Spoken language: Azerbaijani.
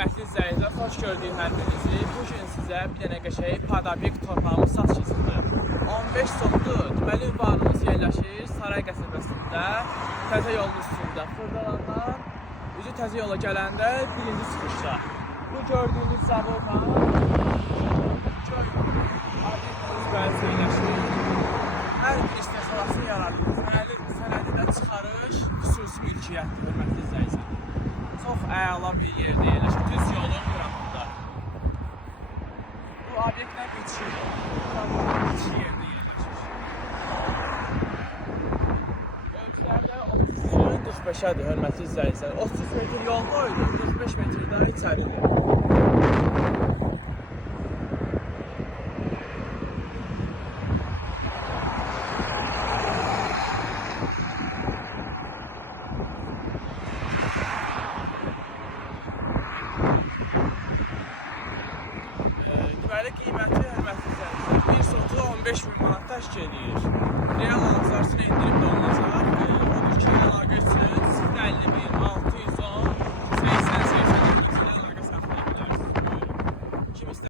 Hörmətli izləyicilər, xoş gördük hər birinizi. Bugün sizə bir dənə qəşəng Padabek torpağımız satışıdır. 15 sondur. Deməli, varımız yerləşir Saray qəsəbəsində, təzə yolun üstündə. Fırdalandan üzü təzə yola gələndə birinci çıxışda. Bu gördüyünüz zavodla Abiyyət yerləşir. Hər bir istehsalatın yararlıdır. Sənədi də çıxarış xüsusi mülkiyyətdir, hörmətli izləyicilər. Çox əla bir yerdə yerləşir, düz yolun qırağında. Bu obyektlə bitişir, bitişik yerdə yerləşir. Ölçülərdə 33-ün 45-ədir, hörmətli izləyicilər. 33 metr yol boyudur, 45 metrdə içəridir. Deməli, qiyməti hörmətli izləyicilər, bir sotu 15.000 manat təşkil edir. Real alıcılar üçün endirim